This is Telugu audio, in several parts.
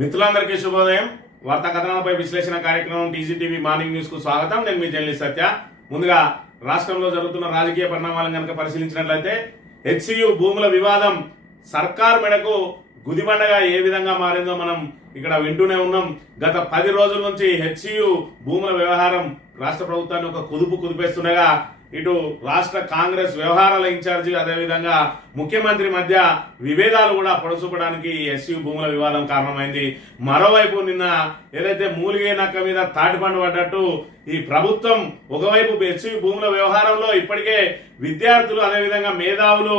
మిత్రులందరికీ శుభోదయం. వార్తా కథనాలపై విశ్లేషణ కార్యక్రమం టీజీటీవీ మార్నింగ్ న్యూస్ కు స్వాగతం. నేను మీ జర్నలిస్ట్ సత్య. ముందుగా రాష్ట్రంలో జరుగుతున్న రాజకీయ పరిణామాలను కనుక పరిశీలించినట్లయితే హెచ్సియు భూముల వివాదం సర్కార్ మెడకు గుదిబండగా ఏ విధంగా మారిందో మనం ఇక్కడ వింటూనే ఉన్నాం. గత 10 రోజుల నుంచి హెచ్సియు భూముల వ్యవహారం రాష్ట్ర ప్రభుత్వాన్ని ఒక కుదిపేస్తుండగా ఇటు రాష్ట్ర కాంగ్రెస్ వ్యవహారాల ఇన్ఛార్జి అదేవిధంగా ముఖ్యమంత్రి మధ్య విభేదాలు కూడా పొడసూపడానికి హెచ్సియు భూముల వివాదం కారణమైంది. మరోవైపు నిన్న ఏదైతే మూలిగే నక్క మీద తాటిపండు పడ్డట్టు ఈ ప్రభుత్వం ఒకవైపు హెచ్సియు భూముల వ్యవహారంలో ఇప్పటికే విద్యార్థులు అదేవిధంగా మేధావులు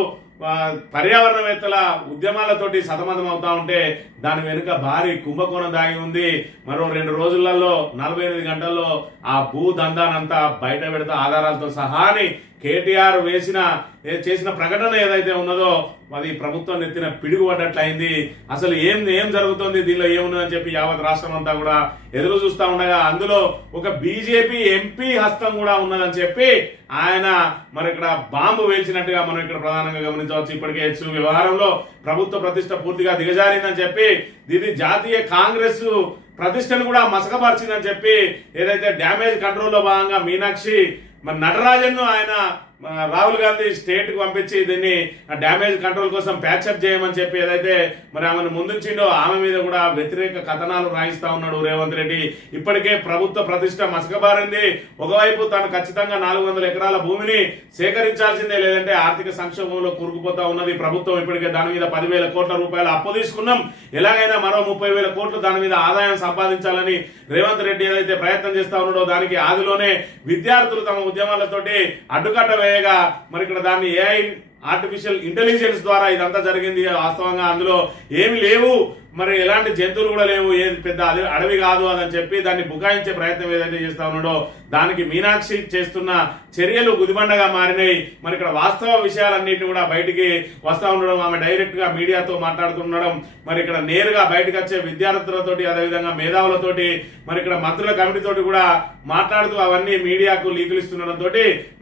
పర్యావరణవేత్తల ఉద్యమాలతోటి సతమతం అవుతా ఉంటే దాని వెనుక భారీ కుంభకోణం దాగి ఉంది. మరో 2 రోజులలో 48 గంటల్లో ఆ భూ దందానంతా బయట పెడతా ఆధారాలతో సహా అని కేటీఆర్ చేసిన ప్రకటన ఏదైతే ఉన్నదో అది ప్రభుత్వం నెత్తిన పిడుగుపడ్డట్లయింది. అసలు ఏం జరుగుతుంది, దీనిలో ఏమున్నదని చెప్పి యావత్ రాష్ట్రం అంతా కూడా ఎదురు చూస్తా ఉండగా అందులో ఒక బీజేపీ ఎంపీ హస్తం కూడా ఉన్నదని చెప్పి ఆయన మరి ఇక్కడ బాంబు వేల్చినట్టుగా మనం ఇక్కడ ప్రధానంగా గమనించవచ్చు. ఇప్పటికే హెచ్సియు వ్యవహారంలో ప్రభుత్వ ప్రతిష్ట పూర్తిగా దిగజారిందని చెప్పి ఇది జాతీయ కాంగ్రెస్ ప్రతిష్టను కూడా మసకపరిచిందని చెప్పి ఏదైతే డ్యామేజ్ కంట్రోల్లో భాగంగా మీనాక్షి మరి నటరాజన్ ఆయన రాహుల్ గాంధీ స్టేట్ కు పంపించి దీన్ని డ్యామేజ్ కంట్రోల్ కోసం ప్యాచప్ చేయమని చెప్పి ఏదైతే మరి ఆమెను ముందుంచిండో ఆమె మీద కూడా వ్యతిరేక కథనాలు రాయిస్తా ఉన్నాడు రేవంత్ రెడ్డి. ఇప్పటికే ప్రభుత్వ ప్రతిష్ట మసకబారింది. ఒకవైపు తాను ఖచ్చితంగా 400 ఎకరాల భూమిని సేకరించాల్సిందే, లేదంటే ఆర్థిక సంక్షోభంలో కూరుకుపోతా ఉన్నది ప్రభుత్వం. ఇప్పటికే దాని మీద 10,000 కోట్ల రూపాయలు అప్పు తీసుకున్నాం, ఎలాగైనా మరో 30,000 కోట్లు దాని మీద ఆదాయం సంపాదించాలని రేవంత్ రెడ్డి ఏదైతే ప్రయత్నం చేస్తా ఉన్నాడో దానికి ఆదిలోనే విద్యార్థులు తమ ఉద్యమాలతోటి అడ్డుకట్ట వేయగా మరి ఇక్కడ దాన్ని ఏఐ ఆర్టిఫిషియల్ ఇంటెలిజెన్స్ ద్వారా ఇదంతా జరిగింది. వాస్తవంగా అందులో ఏమి లేవు, మరి ఎలాంటి జంతువులు కూడా లేవు, ఏది పెద్ద అడవి కాదు అని చెప్పి దాన్ని బుకాయించే ప్రయత్నం ఏదైతే చేస్తా ఉన్నాడో దానికి మీనాక్షి చేస్తున్న చర్యలు గుదిబండగా మారినాయి. మరి ఇక్కడ వాస్తవ విషయాలన్నింటినీ కూడా బయటికి వస్తా ఉండడం, ఆమె డైరెక్ట్ గా మీడియాతో మాట్లాడుతుండడం, మరి ఇక్కడ నేరుగా బయటకు వచ్చే విద్యార్థులతోటి అదేవిధంగా మేధావులతోటి మరి ఇక్కడ మంత్రుల కమిటీతోటి కూడా మాట్లాడుతూ అవన్నీ మీడియాకు లీకులు ఇస్తుండడంతో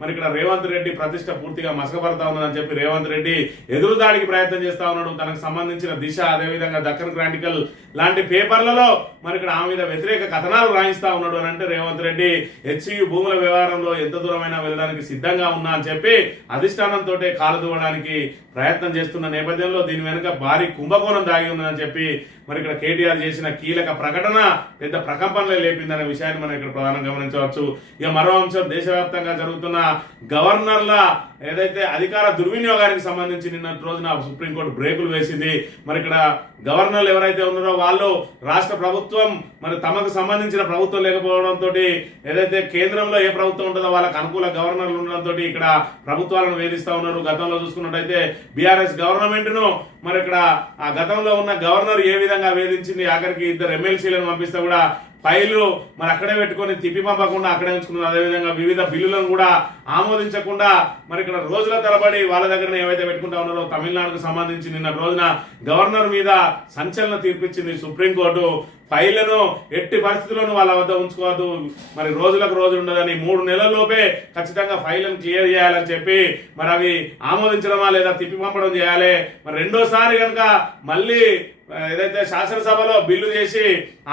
మరి ఇక్కడ రేవంత్ రెడ్డి ప్రతిష్ట పూర్తిగా మసకపడతా ఉన్నదని చెప్పి రేవంత్ రెడ్డి ఎదురుదాడికి ప్రయత్నం చేస్తా ఉన్నాడు. తనకు సంబంధించిన దిశ అదేవిధంగా దక్కన్ క్రాంటికల్ లాంటి పేపర్లలో మరి ఇక్కడ ఆమె మీద వ్యతిరేక కథనాలు రాయిస్తా ఉన్నాడు అని అంటే రేవంత్ రెడ్డి హెచ్సియు భూముల వ్యవహారంలో ఎంత దూరమైనా వెళ్ళడానికి సిద్ధంగా ఉన్నా అని చెప్పి అధిష్టానంతో కాలు దూవడానికి ప్రయత్నం చేస్తున్న నేపథ్యంలో దీని వెనుక భారీ కుంభకోణం దాగి ఉందని చెప్పి మరి ఇక్కడ కేటీఆర్ చేసిన కీలక ప్రకటన పెద్ద ప్రకంపనలే లేపిందనే విషయాన్ని మనం ఇక్కడ ప్రధానంగా గమనించవచ్చు. ఇక మరో అంశం, దేశవ్యాప్తంగా జరుగుతున్న గవర్నర్ల ఏదైతే అధికార దుర్వినియోగానికి సంబంధించి నిన్న రోజున సుప్రీంకోర్టు బ్రేకులు వేసింది. మరి ఇక్కడ గవర్నర్లు ఎవరైతే ఉన్నారో వాళ్ళు రాష్ట్ర ప్రభుత్వం మరి తమకు సంబంధించిన ప్రభుత్వం లేకపోవడంతో ఏదైతే కేంద్రంలో ఏ ప్రభుత్వం ఉంటుందో వాళ్ళకి అనుకూల గవర్నర్లు ఉండడంతో ఇక్కడ ప్రభుత్వాలను వేధిస్తా ఉన్నారు. గతంలో చూసుకున్నట్టయితే బీఆర్ఎస్ గవర్నమెంట్ ను మరి ఇక్కడ ఆ గతంలో ఉన్న గవర్నర్ ఏ విధంగా వేధించింది, ఆఖరికి 2 ఎమ్మెల్సీలను పంపిస్తే కూడా ఫైలు మరి అక్కడే పెట్టుకొని తిప్పి పంపకుండా అక్కడే ఉంచుకున్నారు. అదేవిధంగా వివిధ బిల్లులను కూడా ఆమోదించకుండా మరి ఇక్కడ రోజుల తరబడి వాళ్ళ దగ్గర ఏవైతే పెట్టుకుంటా ఉన్నారో తమిళనాడుకు సంబంధించి నిన్న రోజున గవర్నర్ మీద సంచలన తీర్పిచ్చింది సుప్రీంకోర్టు. ఫైళ్లను ఎట్టి పరిస్థితుల్లోనూ వాళ్ళ వద్ద ఉంచుకోవద్దు, మరి రోజులకు రోజు ఉండదని 3 నెలల్లోపే ఖచ్చితంగా ఫైళ్లను క్లియర్ చేయాలని చెప్పి మరి అవి ఆమోదించడమా లేదా తిప్పి పంపడం చేయాలి. మరి రెండోసారి కనుక మళ్ళీ ఏదైతే శాసనసభలో బిల్లు చేసి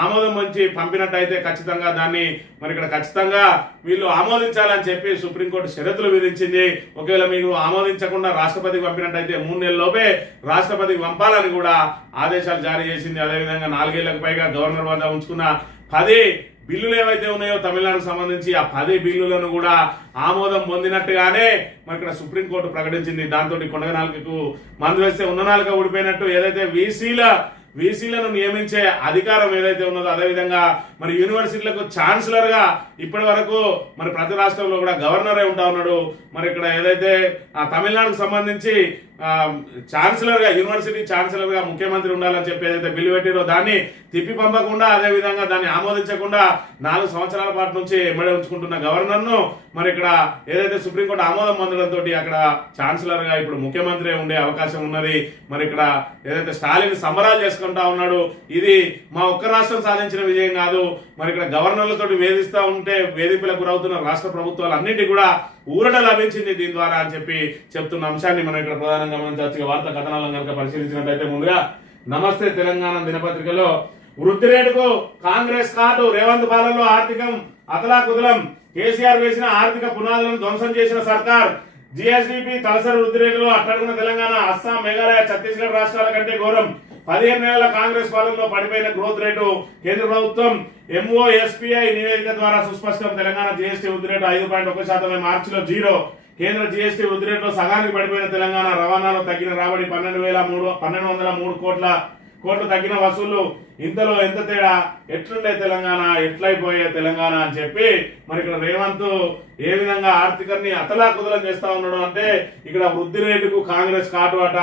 ఆమోదం మంచి పంపినట్టయితే ఖచ్చితంగా దాన్ని మరి ఇక్కడ ఖచ్చితంగా వీళ్ళు ఆమోదించాలని చెప్పి సుప్రీంకోర్టు షరతులు విధించింది. ఒకవేళ మీరు ఆమోదించకుండా రాష్ట్రపతికి పంపినట్టయితే 3 నెలల్లోపే రాష్ట్రపతికి పంపాలని కూడా ఆదేశాలు జారీ చేసింది. అదేవిధంగా 4 ఏళ్లకు పైగా గవర్నర్ వద్ద ఉంచుకున్న 10 బిల్లులు ఏవైతే ఉన్నాయో తమిళనాడుకు సంబంధించి ఆ 10 బిల్లులను కూడా ఆమోదం పొందినట్టుగానే మరి ఇక్కడ సుప్రీంకోర్టు ప్రకటించింది. దాంతో కొండగ నాలుకకు మందు వేస్తే ఉన్న నాలుక ఊడిపోయినట్టు ఏదైతే వీసీలను నియమించే అధికారం ఏదైతే ఉన్నదో అదేవిధంగా మరి యూనివర్సిటీలకు ఛాన్సలర్ గా ఇప్పటి వరకు మరి ప్రతి రాష్ట్రంలో కూడా గవర్నరే ఉంటా ఉన్నాడు. మరి ఇక్కడ ఏదైతే తమిళనాడుకు సంబంధించి ఛాన్సలర్ గా యూనివర్సిటీ ఛాన్సలర్ గా ముఖ్యమంత్రి ఉండాలని చెప్పి ఏదైతే బిల్లు పెట్టిరో దాన్ని తిప్పి పంపకుండా అదేవిధంగా దాన్ని ఆమోదించకుండా 4 సంవత్సరాల పాటు నుంచి ఎమ్మడే ఉంచుకుంటున్న గవర్నర్ ను మరి ఇక్కడ ఏదైతే సుప్రీంకోర్టు ఆమోదం పొందడంతో అక్కడ ఛాన్సలర్ గా ఇప్పుడు ముఖ్యమంత్రి ఉండే అవకాశం ఉన్నది. మరి ఇక్కడ ఏదైతే స్టాలిన్ సంబరాలు చేసుకుంటా ఉన్నాడు, ఇది మా ఒక్క రాష్ట్రం సాధించిన విజయం కాదు, మరి ఇక్కడ గవర్నర్లతో వేధిస్తా ఉంటే వేధింపులకు గురవుతున్న రాష్ట్ర ప్రభుత్వాలు అన్నింటి కూడా ఊరట లభించింది దీని ద్వారా అని చెప్పి చెప్తున్న అంశాన్ని మనం ఇక్కడ ప్రధానంగా గమనించవచ్చు. వార్తా కథనాలను కనుక పరిశీలించినట్లయితే ముందుగా నమస్తే తెలంగాణ దినపత్రికలో వృద్ధి రేటుకు కాంగ్రెస్ కాటు, రేవంత్ పాలనలో ఆర్థికం అతలాకుతలం, కేసీఆర్ వేసిన ఆర్థిక పునాదులను ధ్వంసం చేసిన సర్కార్, జిఎస్డిపి తలసరి వృద్ధి రేటులో అట్టడుగున తెలంగాణ, అస్సాం, మేఘాలయ, ఛత్తీస్గఢ్ రాష్ట్రాల కంటే ఘోరం, 15 నెలల కాంగ్రెస్ పాలనలో పడిపోయిన గ్రోత్ రేటు, కేంద్ర ప్రభుత్వం MOSPI నివేదిక ద్వారా సుస్పష్టం, తెలంగాణ జీఎస్టీ వృద్ధి రేటు 5.1%, మార్చిలో 0, కేంద్ర జీఎస్టీ వృద్ధి రేటులో సగానికి పడిపోయిన తెలంగాణ, రవాణాలో తగ్గిన రాబడి 1203 కోట్లు తగ్గిన వసూళ్లు, ఇంతలో ఎంత తేడా, ఎట్లుండే తెలంగాణ, ఎట్లయిపోయే తెలంగాణ అని చెప్పి మరి ఇక్కడ రేవంత్ ఏ విధంగా ఆర్థికాన్ని అతలాకుతలం చేస్తా ఉన్నాడు అంటే ఇక్కడ వృద్ధి రేటుకు కాంగ్రెస్ కాటు అట.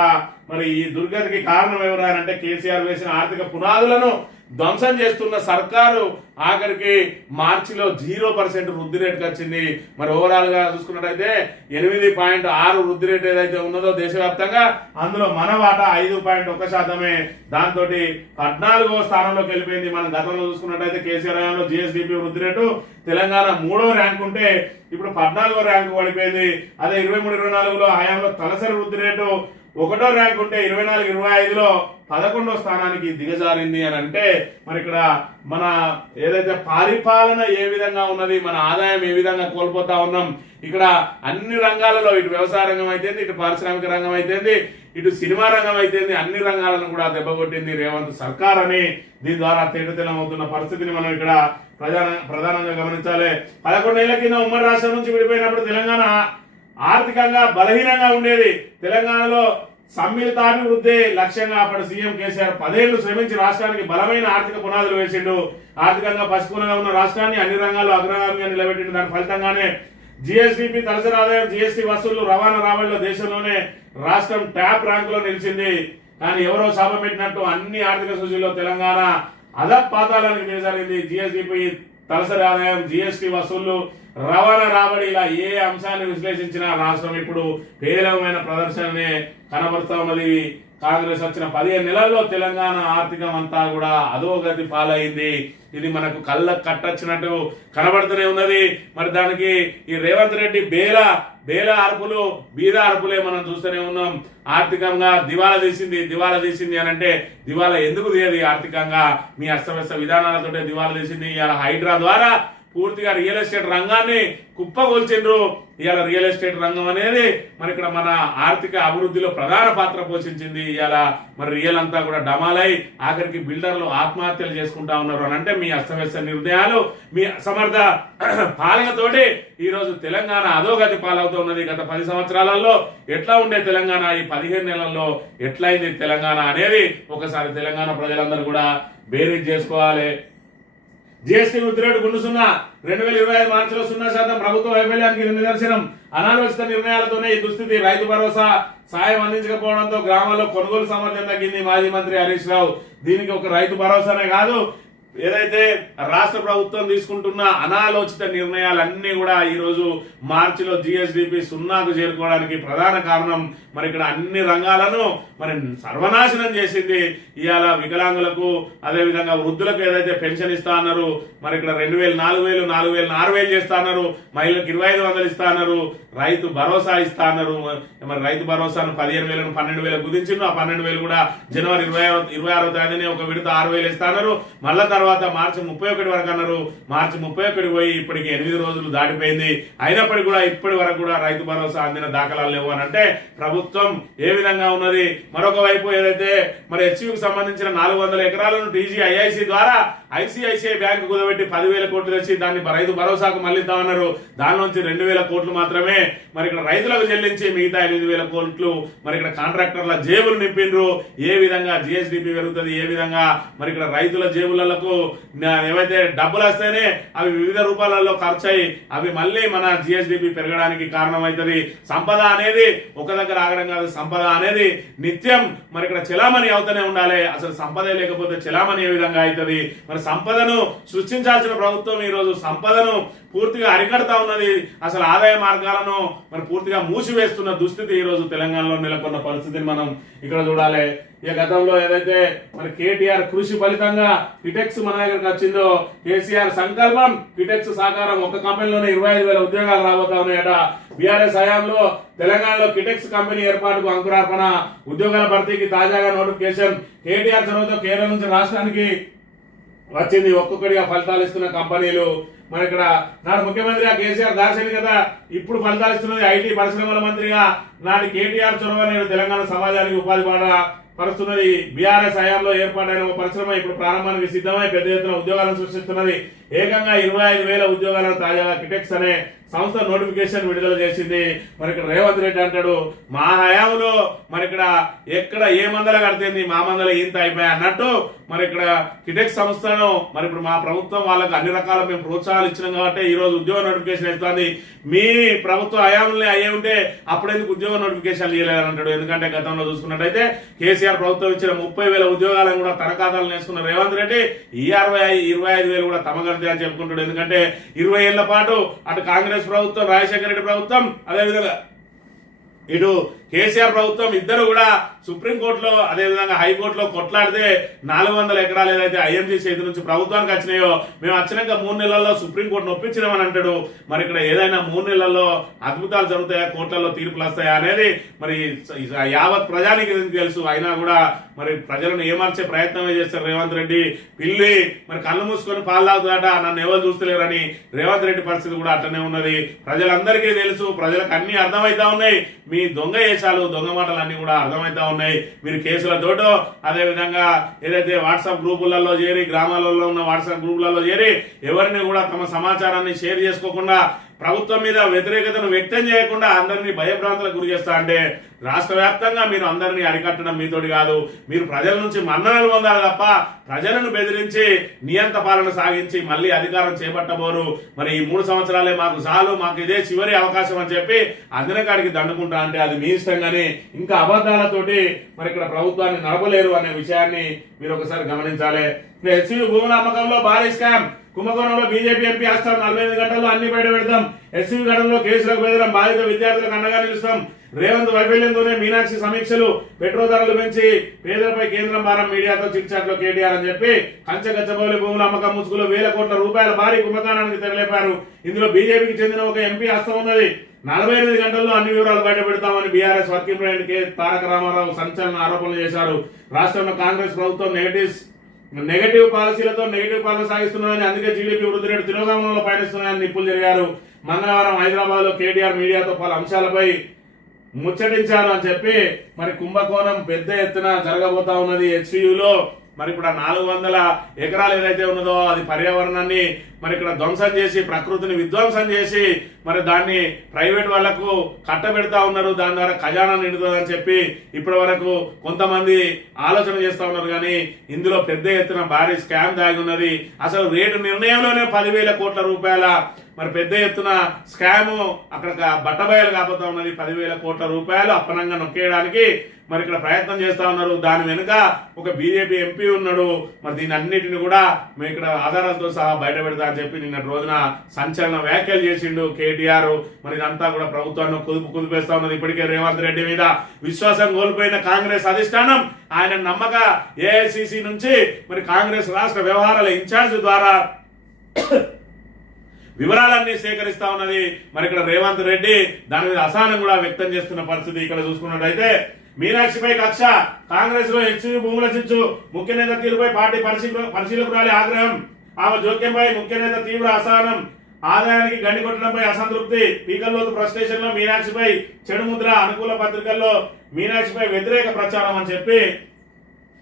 మరి ఈ దుర్గతికి కారణం ఎవరు అంటే కేసీఆర్ వేసిన ఆర్థిక పునాదులను ధ్వంసం చేస్తున్న సర్కారు ఆఖరికి మార్చిలో 0% వృద్ధి రేటుకి వచ్చింది. మరి ఓవరాల్ గా చూసుకున్నట్టయితే 8.6 వృద్ధి రేటు ఏదైతే ఉన్నదో దేశవ్యాప్తంగా, అందులో మన వాటా 5.1%. దాంతో 14వ స్థానంలోకి వెళ్ళిపోయింది. మనం గతంలో చూసుకున్నట్టయితే కేసీఆర్ హయాంలో జిఎస్డిపి వృద్ధి రేటు తెలంగాణ 3వ ర్యాంక్ ఉంటే ఇప్పుడు 14వ ర్యాంకు పడిపోయింది. అదే 23-24లో హయాంలో తలసరి వృద్ధి రేటు 1వ ర్యాంక్ ఉంటే 24-25లో 11వ స్థానానికి దిగజారింది అని అంటే మరి ఇక్కడ మన ఏదైతే పరిపాలన ఏ విధంగా ఉన్నది, మన ఆదాయం ఏ విధంగా కోల్పోతా ఉన్నాం. ఇక్కడ అన్ని రంగాలలో, ఇటు వ్యవసాయ రంగం అయితేంది, ఇటు పారిశ్రామిక రంగం అయితేంది, ఇటు సినిమా రంగం అయితేంది, అన్ని రంగాలను కూడా దెబ్బకొట్టింది రేవంత్ సర్కార్ అని దీని ద్వారా తేటతెల్లమవుతున్న పరిస్థితిని మనం ఇక్కడ ప్రధానంగా గమనించాలి. 11 ఏళ్ల కింద ఉమ్మడి రాష్ట్రం నుంచి విడిపోయినప్పుడు తెలంగాణ ఆర్థికంగా బలహీనంగా ఉండేది. తెలంగాణలో సమ్మిళితాభివృద్ధి లక్ష్యంగా అప్పటి సీఎం కేసీఆర్ 10 ఏళ్లు శ్రమించి రాష్ట్రానికి బలమైన ఆర్థిక పునాదులు వేసిండు. ఆర్థికంగా పసుపునగా ఉన్న రాష్ట్రాన్ని అన్ని రంగాల్లో అగ్రగామిగా నిలబెట్టిండు. దాని ఫలితంగానే జిఎస్డిపి తలసరి ఆదాయం, జిఎస్టీ వసూళ్లు, రవాణా రాబడిలో దేశంలోనే రాష్ట్రం టాప్ ర్యాంకులో నిలిచింది. కానీ ఎవరో శాప పెట్టినట్టు అన్ని ఆర్థిక సూచీల్లో తెలంగాణ అధపాతాళానికి దిగజారింది. జిఎస్డిపి తలసరి ఆదాయం, జిఎస్టీ వసూళ్లు, రవాణా రాబడి ఇలా ఏ అంశాన్ని విశ్లేషించినా రాష్ట్రం ఇప్పుడు పేలవమైన ప్రదర్శననే కనబరుస్తా ఉన్నది. కాంగ్రెస్ వచ్చిన 15 నెలల్లో తెలంగాణ ఆర్థికం అంతా కూడా అధోగతి పాలైంది. ఇది మనకు కళ్ళ కట్టొచ్చినట్టు కనబడుతూనే ఉన్నది. మరి దానికి ఈ రేవంత్ రెడ్డి బేల అరుపులు, బీద అరుపులే మనం చూస్తూనే ఉన్నాం. ఆర్థికంగా దివాలా తీసింది అని అంటే దివాలా ఎందుకు తీయదు? ఆర్థికంగా మీ అస్తవ్యస్త విధానాలతోటే దివాలా తీసింది. ఇవాళ హైడ్రా ద్వారా పూర్తిగా రియల్ ఎస్టేట్ రంగాన్ని కుప్పగొల్చిండ్రు. ఇవాళ రియల్ ఎస్టేట్ రంగం అనేది మరి ఇక్కడ మన ఆర్థిక అభివృద్ధిలో ప్రధాన పాత్ర పోషించింది. ఇవాళ మరి రియల్ అంతా కూడా డమాలై ఆఖరికి బిల్డర్లు ఆత్మహత్యలు చేసుకుంటా ఉన్నారు అని అంటే మీ అస్తవ్యస్త నిర్ణయాలు, మీ అసమర్థ పాలనతోటి ఈ రోజు తెలంగాణ అధోగతి పాలవుతున్నది. గత 10 సంవత్సరాలలో ఎట్లా ఉండే తెలంగాణ, ఈ 15 నెలల్లో ఎట్లయింది తెలంగాణ అనేది ఒకసారి తెలంగాణ ప్రజలందరూ కూడా బేరీజ్ చేసుకోవాలి. జిఎస్టీ వృద్ధి రేటు గుండు 2025 మార్చిలో 0% ప్రభుత్వ వైఫల్యానికి నిదర్శనం. అనాలోచిత నిర్ణయాలతోనే ఈ దుస్థితి. రైతు భరోసా సాయం అందించకపోవడంతో గ్రామాల్లో కొనుగోలు సామర్థ్యం తగ్గింది. మాజీ మంత్రి హరీష్ రావు దీనికి ఒక రైతు భరోసానే కాదు, ఏదైతే రాష్ట్ర ప్రభుత్వం తీసుకుంటున్న అనాలోచిత నిర్ణయాలన్నీ కూడా ఈ రోజు మార్చిలో జిఎస్డిపి 0కు చేరుకోవడానికి ప్రధాన కారణం. మరి ఇక్కడ అన్ని రంగాలను మరి సర్వనాశనం చేసింది. ఇవాళ వికలాంగులకు, అదే విధంగా వృద్ధులకు ఏదైతే పెన్షన్ ఇస్తా అన్నారు, మరి ఇక్కడ 2000, 4000, 4000, 6000 చేస్తా అన్నారు. మహిళలకు 2500 ఇస్తా అన్నారు. రైతు భరోసా ఇస్తా అన్నారు. మరి రైతు భరోసాను 15,000ను 12,000 కుదించిండు. ఆ 12,000 కూడా జనవరి 26వ తేదీనే ఒక విడత 6,000 ఇస్తా అన్నారు. మళ్ళా తర్వాత మార్చి 31 వరకు అన్నారు. మార్చి 31 పోయి ఇప్పటికి 8 రోజులు దాటిపోయింది. అయినప్పటికీ కూడా ఇప్పటి వరకు కూడా రైతు భరోసా అందిన దాఖలాలు లేవు అని అంటే ప్రభుత్వం ఏ విధంగా ఉన్నది. మరొక వైపు ఏదైతే మరి హెచ్సియుకు సంబంధించిన 400 ఎకరాలను TGIIC ద్వారా ICICI బ్యాంకు కుదబెట్టి 10,000 కోట్లు తెచ్చి దాన్ని రైతు భరోసాకు మళ్ళిద్దామన్నారు. దానిలోంచి 2,000 కోట్లు మాత్రమే మరి ఇక్కడ రైతులకు చెల్లించి మిగతా 8,000 కోట్లు మరి ఇక్కడ కాంట్రాక్టర్ల జేబులు నింపిండ్రు. ఏ విధంగా జిఎస్డిపి పెరుగుతుంది, ఏ విధంగా మరి ఇక్కడ రైతుల జేబులకు ఏవైతే డబ్బులు వస్తేనే అవి వివిధ రూపాలలో ఖర్చు అయ్యి అవి మళ్ళీ మన జిఎస్డిపి పెరగడానికి కారణమవుతుంది. సంపద అనేది ఒక దగ్గర ఆగడం కాదు. సంపద అనేది నిత్యం మరి ఇక్కడ చెలామణి అవుతూనే ఉండాలి. అసలు సంపదే లేకపోతే చెలామణి ఏ విధంగా అవుతుంది? మరి సంపదను సృష్టించాల్సిన ప్రభుత్వం ఈ రోజు సంపదను పూర్తిగా అరికడతా ఉన్నది. అసలు ఆదాయ మార్గాలను మరి పూర్తిగా మూసివేస్తున్న దుస్థితి ఈ రోజు తెలంగాణలో నెలకొన్న పరిస్థితిని మనం ఇక్కడ చూడాలి. ఇక గతంలో ఏదైతే మరి కేటీఆర్ కృషి ఫలితంగా కిటెక్స్ మన దగ్గరకు వచ్చిందో, కేసీఆర్ సంకల్పం కిటెక్స్ సాకారం. ఒక కంపెనీలోనే 25,000 ఉద్యోగాలు రాబోతా ఉన్నాయట. బీఆర్ఎస్ హయాంలో తెలంగాణలో కిటెక్స్ కంపెనీ ఏర్పాటుకు అంకురార్పణ, ఉద్యోగాల భర్తీకి తాజాగా నోటిఫికేషన్. కేటీఆర్ చొరవతో కేరళ నుంచి రాష్ట్రానికి వచ్చింది. ఒక్కొక్కటిగా ఫలితాలు ఇస్తున్న కంపెనీలు. మరి ఇక్కడ నాడు ముఖ్యమంత్రిగా కేసీఆర్ దార్శని కదా, ఇప్పుడు ఫలితాలు ఇస్తున్నది ఐటీ పరిశ్రమల మంత్రిగా నాటి కేటీఆర్ చొరవ నేడు తెలంగాణ సమాజానికి ఉపాధి పరుస్తున్నది. బీఆర్ఎస్ హయాంలో ఏర్పాటైన ఒక పరిశ్రమ ఇప్పుడు ప్రారంభానికి సిద్ధమై పెద్ద ఎత్తున ఉద్యోగాలను సృష్టిస్తున్నది. ఏకంగా 25,000 ఉద్యోగాలను తాజాగా కిటెక్స్ అనే సంస్థ నోటిఫికేషన్ విడుదల చేసింది. మరి ఇక్కడ రేవంత్ రెడ్డి అంటాడు, మా హయాంలో మరి ఇక్కడ ఎక్కడ ఏ మందల కడితేంది, మా మందల ఇంత అయిపోయాయి అన్నట్టు మరి ఇక్కడ కిటెక్స్ సంస్థను మరి ఇప్పుడు మా ప్రభుత్వం వాళ్ళకి అన్ని రకాల మేము ప్రోత్సాహాలు ఇచ్చినాం కాబట్టి ఈ రోజు ఉద్యోగ నోటిఫికేషన్ ఇస్తుంది. మీ ప్రభుత్వ హయాంలో అయ్యే ఉంటే అప్పుడెందుకు ఉద్యోగ నోటిఫికేషన్ ఇవ్వలేదని అంటాడు. ఎందుకంటే గతంలో చూసుకున్నట్టయితే కేసీఆర్ ప్రభుత్వం ఇచ్చిన 30,000 ఉద్యోగాలను కూడా తన ఖాతాలు వేసుకున్న రేవంత్ రెడ్డి ఈ 25,000 కూడా తమ గడితే అని చెప్పుకుంటాడు. ఎందుకంటే 20 ఏళ్ల పాటు అటు కాంగ్రెస్ ప్రభుత్వం, రాజశేఖర రెడ్డి ప్రభుత్వం, అదేవిధంగా ఇటు కేసీఆర్ ప్రభుత్వం ఇద్దరు కూడా సుప్రీంకోర్టులో అదేవిధంగా హైకోర్టులో కొట్లాడితే 400 ఎకరాలు ఏదైతే ఐఎంజీ చేతి నుంచి ప్రభుత్వానికి వచ్చినాయో మేము వచ్చినాక 3 నెలల్లో సుప్రీంకోర్టును ఒప్పించినామని అంటాడు. మరి ఇక్కడ ఏదైనా 3 నెలల్లో అద్భుతాలు జరుగుతాయా, కోర్టులలో తీర్పులు వస్తాయా అనేది మరి యావత్ ప్రజానికి తెలుసు. అయినా కూడా మరి ప్రజలను ఏమార్చే ప్రయత్నమే చేస్తారు రేవంత్ రెడ్డి. పిల్లి మరి కళ్ళు మూసుకొని పాలు తాగుతాట, నన్ను ఎవరు చూస్తలేరని రేవంత్ రెడ్డి పరిస్థితి కూడా అట్లనే ఉన్నది. ప్రజలందరికీ తెలుసు, ప్రజలకు అన్ని అర్థమైతా ఉన్నాయి. మీ దొంగ వేషాలు, దొంగ మాటలు అన్ని కూడా అర్థమైతా ఉన్నాయి. మీరు కేసులతోటో అదే విధంగా ఏదైతే వాట్సాప్ గ్రూపులలో చేరి, గ్రామాలలో ఉన్న వాట్సాప్ గ్రూపులలో చేరి ఎవరిని కూడా తమ సమాచారాన్ని షేర్ చేసుకోకుండా, ప్రభుత్వం మీద వ్యతిరేకతను వ్యక్తం చేయకుండా అందరినీ భయభ్రాంతులకు గురి చేస్తా అంటే రాష్ట్ర వ్యాప్తంగా మీరు అందరినీ అరికట్టడం మీతోటి కాదు. మీరు ప్రజల నుంచి మన్ననలు పొందాలి తప్ప ప్రజలను బెదిరించి నియంత పాలన సాగించి మళ్ళీ అధికారం చేపట్టబోరు. మరి ఈ 3 సంవత్సరాలే మాకు చాలు, మాకు ఇదే చివరి అవకాశం అని చెప్పి అందరికాడికి దండుకుంటా అంటే అది మీ ఇష్టం. కానీ ఇంకా అబద్ధాలతోటి మరి ఇక్కడ ప్రభుత్వాన్ని నడపలేరు అనే విషయాన్ని మీరు ఒకసారి గమనించాలి. హెచ్సియు భూముల అమ్మకంలో భారీ స్కామ్. కుంభకోణంలో బీజేపీ ఎంపీ హస్తం. 48 గంటల్లో అన్ని బయట పెడతాం. ఎస్సీయూ ఘటనలో కేసులకు బెదరం. బాధిత విద్యార్థులకు అండగా నిలుస్తాం. రేవంత్ వైఫల్యంతోనే మీనాక్షి సమీక్షలు. పెట్రోల్ ధరలు పెంచి పేదలపై కేంద్రం భారం. మీడియాతో చిట్చాట్లో కేటీఆర్ అని చెప్పి కంచగచ్చబౌలి భూముల అమ్మకం ముసుగులో 1,000 కోట్ల రూపాయల భారీ కుంభకోణానికి తెరలేపారు. ఇందులో బీజేపీకి చెందిన ఒక ఎంపీ హస్తం ఉన్నది. 48 గంటల్లో అన్ని వివరాలు బయట పెడతామని బీఆర్ఎస్ వర్కింగ్ ప్రెసిడెంట్ కె తారక రామారావు సంచలన ఆరోపణలు చేశారు. రాష్ట్రంలో కాంగ్రెస్ ప్రభుత్వం నెగటివ్ పాలసీలతో నెగటివ్ పాలన సాగిస్తున్నారని, అందుకే జీడీపీ వృద్ధి రేటు తిరోగమనంలో పయనిస్తున్నాయని నిప్పులు జరిగారు. మంగళవారం హైదరాబాద్ లో కేటీఆర్ మీడియాతో పలు అంశాలపై ముచ్చటించారు అని చెప్పి మరి కుంభకోణం పెద్ద ఎత్తున జరగబోతా ఉన్నది హెచ్సియులో. మరి ఇప్పుడు 400 ఎకరాలు ఏదైతే ఉన్నదో అది పర్యావరణాన్ని మరి ఇక్కడ ధ్వంసం చేసి, ప్రకృతిని విధ్వంసం చేసి మరి దాన్ని ప్రైవేట్ వాళ్లకు కట్టబెడతా ఉన్నారు. దాని ద్వారా ఖజానా నిండుతుందని చెప్పి ఇప్పటి వరకు కొంతమంది ఆలోచన చేస్తా ఉన్నారు. కానీ ఇందులో పెద్ద ఎత్తున భారీ స్కామ్ దాగి ఉన్నది. అసలు రేటు నిర్ణయంలోనే 10,000 కోట్ల రూపాయల మరి పెద్ద ఎత్తున స్కామ్ అక్కడ బట్టబయలు కాబోతా ఉన్నది. 10,000 కోట్ల రూపాయలు అప్పనంగా నొక్కేయడానికి మరి ఇక్కడ ప్రయత్నం చేస్తా ఉన్నారు. దాని వెనుక ఒక బీజేపీ ఎంపీ ఉన్నాడు. మరి దీని అన్నిటిని కూడా మేము ఇక్కడ ఆధారాలతో సహా బయట పెడతా అని చెప్పి నిన్న రోజున సంచలన వ్యాఖ్యలు చేసిండు కేటీఆర్. మరి ఇదంతా కూడా ప్రభుత్వాన్ని కుదిపేస్తా ఉన్నది. ఇప్పటికే రేవంత్ రెడ్డి మీద విశ్వాసం కోల్పోయిన కాంగ్రెస్ అధిష్టానం ఆయన నమ్మక ఏఐసిసి నుంచి మరి కాంగ్రెస్ రాష్ట్ర వ్యవహారాల ఇన్ఛార్జ్ ద్వారా వివరాలన్నీ సేకరిస్తా ఉన్నది. మరి ఇక్కడ రేవంత్ రెడ్డి దాని మీద అసహనం కూడా వ్యక్తం చేస్తున్న పరిస్థితి ఇక్కడ చూసుకున్నట్టయితే మీనాక్షిపై కక్ష. కాంగ్రెస్ లో హెచ్సియు భూముల చిచ్చు. ముఖ్య నేత తీరుపై పార్టీ పరిశీలకురాలి ఆగ్రహం. ఆమె జోక్యంపై ముఖ్య నేత తీవ్ర అసహనం. ఆదాయానికి గండి కొట్టడంపై అసంతృప్తి. పీకల్లోతు ఫ్రస్ట్రేషన్ లో మీనాక్షిపై చెడు ముద్ర. అనుకూల పత్రికల్లో మీనాక్షిపై వ్యతిరేక ప్రచారం అని చెప్పి